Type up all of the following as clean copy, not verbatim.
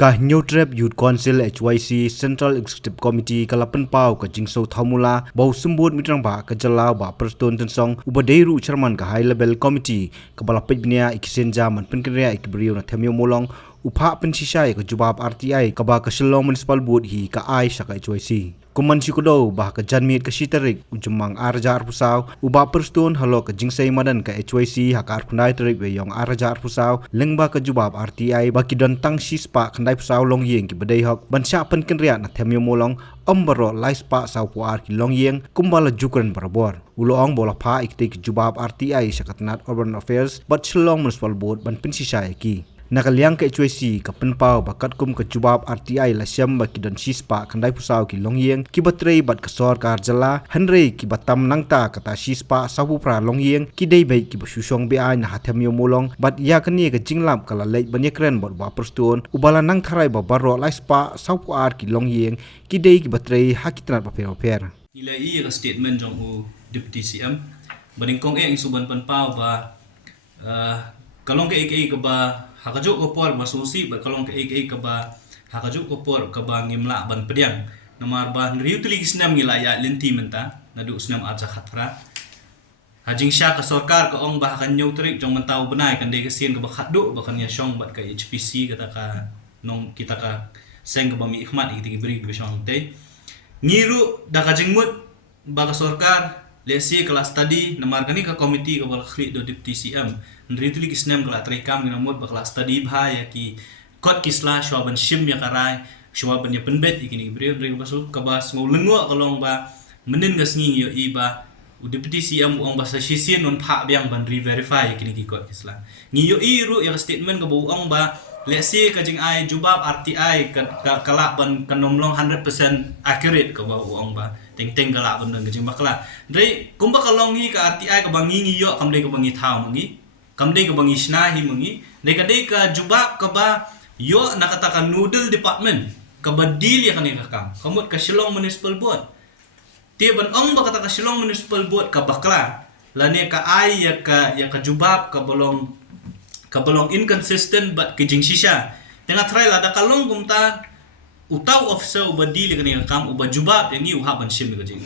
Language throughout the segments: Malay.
Ka New Trap Youth Council HYC Central Executive Committee kalapan pau ka jingso thamula bau sumbut mitrang ba ka jalau ba perston tensong ubadeiru chairman ka high level committee ka balapit bnia ikisenja man penkria ikbriu na thamyo molong upha pensisai ka jubab RTI ka ba ka Shillong Municipal Board hi ka ai saka HYC kuman sikudo bah ka janmit ka sitarik ujumang arja arpusaw uba perston halo ka jingsay madan ka HYC haka arkunai tarik we yong arja arpusaw lengba ka jubab RTI ba ki don tang sispa kandai pusaw long yeng ki badai hok bansya penkenria na thamyo molong ombaro laispa saw puar ki long yeng kumbala jukran barabor uloong bola pha ikte ki jubab RTI sakatnat urban affairs bat Shillong Municipal Board ban pensisai ki nakaliang ke HYC ka penpau bakat kum ke jubab RTI la syam ba ki don sispa kandai pusau ki longyeng ki batrei bat kasor kar jala hanrei ki batam nangta kata sispa sabu pra longyeng ki dei bai ki basusong bi ai na hatham yo molong bat ya kani ka jinglam kala lei banyekren bot ba perston ubala nang tharai ba baro laispa sabu ar ki longyeng ki dei ki batrei hakitrat ba per ila i ka statement jong u deputy CM baningkong eng suban penpau ba kalong ke ek ka ba hakajuk ko por masusi ba kalong ke ek ka ba hakajuk ko por ka ba ngimla ban pediang namar ba riutli isnam ngila ya lenti menta nadu isnam aja khatra hajing sha ka sarkar ka ong ba kan nyau trik jong mentau benai kan de kesin ka ba khadu ba kan ya shong bat ka HPC kata ka nong kita ka seng ka ba mi ikhmat iki beri be shong te ngiru da ka jingmut ba ka sarkar lesi kelas tadi namar kani ka komiti ka bal khri do deputy CM nritli kisnem kala trekam ngina mod bakla study bha ya ki kot kisla shwaban shim ya karai shwaban ya penbet ikini bre bre basu kabas ngau lengo kalong ba menin gasngi yo iba u deputy CM ong ba sa shisin non pha biang ban re-verify ikini ki kot kisla ngi yo iru ya statement ka bu ong ba lesi ka jing ai jubab RTI ka kala ban kanomlong 100% accurate ka ba ong ba teng kala ban nang jing bakla dre kumba kalong hi ka RTI ka bangi yo kamde ka bangi thau mangi kamde ka bangi snahi mangi dekade ka jubab ka ba yo nakatakan noodle department ka ba deal ya kanika kam kamut ka Shillong Municipal Board tiban ong ba kata ka Shillong Municipal Board ka bakla lane ka ai ya ka jubab ka bolong inconsistent but kijing shisha tengah try la da kalong kumta utau officer uba deal kanika kam uba jubab yang ni uhaban shim ka jing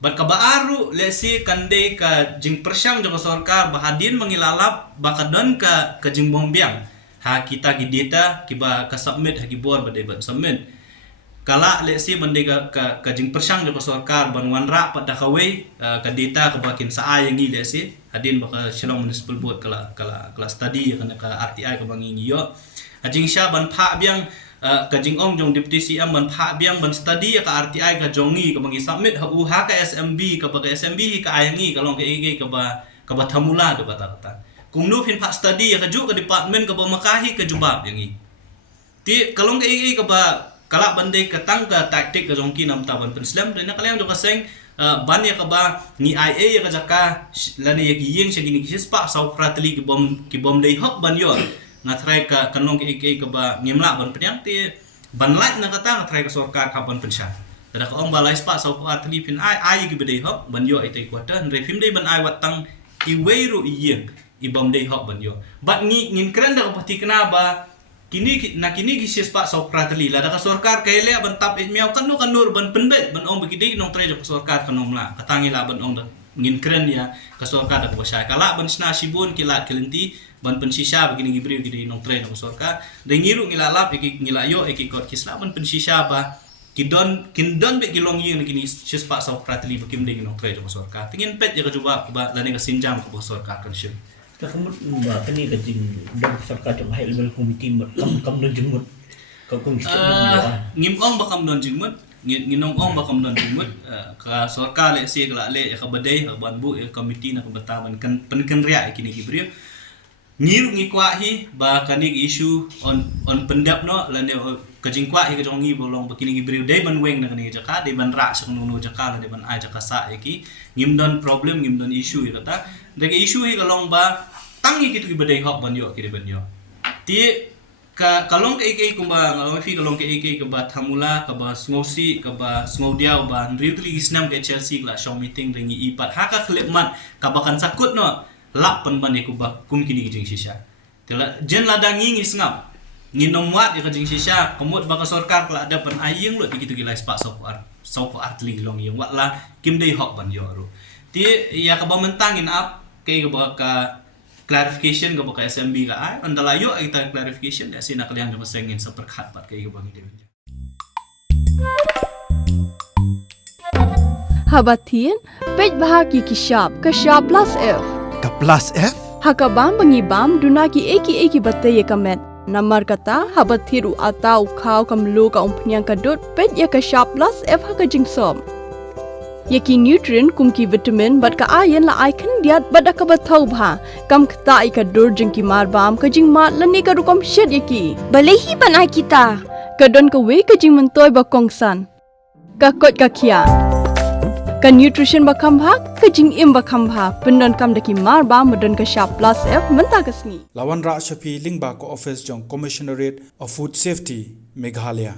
bat ka baaru lesi kande ka jing persyang joko sarkar bahadin mengilalap bakadon ka jing bombiang ha kita ki data ki ba ka submit ha ki bor ba debat submit kala lesi mende ka jing persyang joko sarkar ban wanra pada kawe ka data ka bakin sa ay ngi lesi hadin ba ka Shillong Municipal Board kala study ka RTI ka bangi yo ajing sya ban pha biang kajing ong jong deputy CM ban pha biang ban study ka RTI ka jongi ka bangi submit ha u ha ka SMB ka ba ka SMB ka ayangi kalong ka ege ka ba thamula do kata kung no phin pha study ka ju ka department ka ba makahi ka jubab yangi ti kalong ka ege ka ba kala bande ka tang ka tactic ka jong ki nam ta ban penslam na kalayang jo ka seng ban ya ka ba ni IA ya ka jaka lani ya ki yeng sa gini kispa sa pratli ki bom dei hok ban yo ngatrai ka kanong ke ba ngimla ban penyang ti ban lait na kata ngatrai ka sarkar ka ban pensha tada ka ong balai spa sau pa tli pin ai ki bedei hok ban yo itai kwata ndre phim dei ban ai watang i weiru i bom dei hok ban yo bat ngin kren da pati kena ba kini ki sispa sau pratli la da ka sarkar kaile ban tap it miau kan nur ban penbet ban ong begide nong trai ka sarkar kanong la katangi la ban ong ngin kren ya ka sarkar da ko sha kala ban sna sibun kilat kelenti ban pensisya begini gibri gidi nong train nong sorka de ngiru ngilalap iki ngilayo iki kot kisla ban pensisya ba kindon be kilong yin gini sispa sa pratli bakim de nong train nong sorka tingin pet ya ka juba ba lani ka sinjam ko sorka kan shim ka kamut ba kani ka jing dong sorka jong high level committee kam don jingmut ka kung ngimong ba kam don jingmut nginong ong ba kam don jingmut ka sorka le si kala le ka badai ka banbu committee na ka bataban kan penkenria ikini gibri ngiru ngi kwahi ba kanig issue on pendap no lane kajing kwahi ka jongi bolong bakini gibriu dai ban weng na kani jaka dai ban ra sa nunu jaka dai ban a jaka sa eki ngimdon problem ngimdon issue kata dai issue hi kalong ba tangi kitu badai hok ban yo ki ban yo ti ka kalong ke ek kumba ngalong fi kalong ke ek ka ba thamula ka ba smosi ka ba smodiao ba riutli isnam ke Chelsea la show meeting ringi ipat haka klepman ka bakan sakut no lap pan ban ku ba kum kini jing shisha tela jen ladang ngi ngis ngap nginom wat ya kajing sisya komod baka sorkar kala ada pan ayeng lo begitu gila spak sopo atli long yung wat la kim dei hok ban yo ro ti ya ka mentangin up kay ka clarification ka ka SMB ka ay andalayo ay ta clarification da sina kalian ka masengin sa perkhat pat kay ka bang ide Habatin pej bahagi kishap kashap plus F Ka plus F? hakabam bangibam dunaki eki batay kamet Namar kata habat thiru atau kau kamlu ka umpnyang kadut pet ya ka sharp plus F ha ka jingsom. Yaki nutrient kum ki vitamin bat ka ayan la ai kan diat bat ka bathau bha kam kta i ka dur jing ki mar bam ka jing mat lani ka rukom shed yaki. Balehi panai kita. Ka don ka we ka jing mentoy ba kongsan. Ka kot ka kia. Ka nutrition ba kam bha ka jing im ba kam bha pendon kam daki mar bam madon ka sharp plus F menta ka sngi. Lawan Ra Shafi Lingba ko office jong Commissionerate of Food Safety Meghalaya.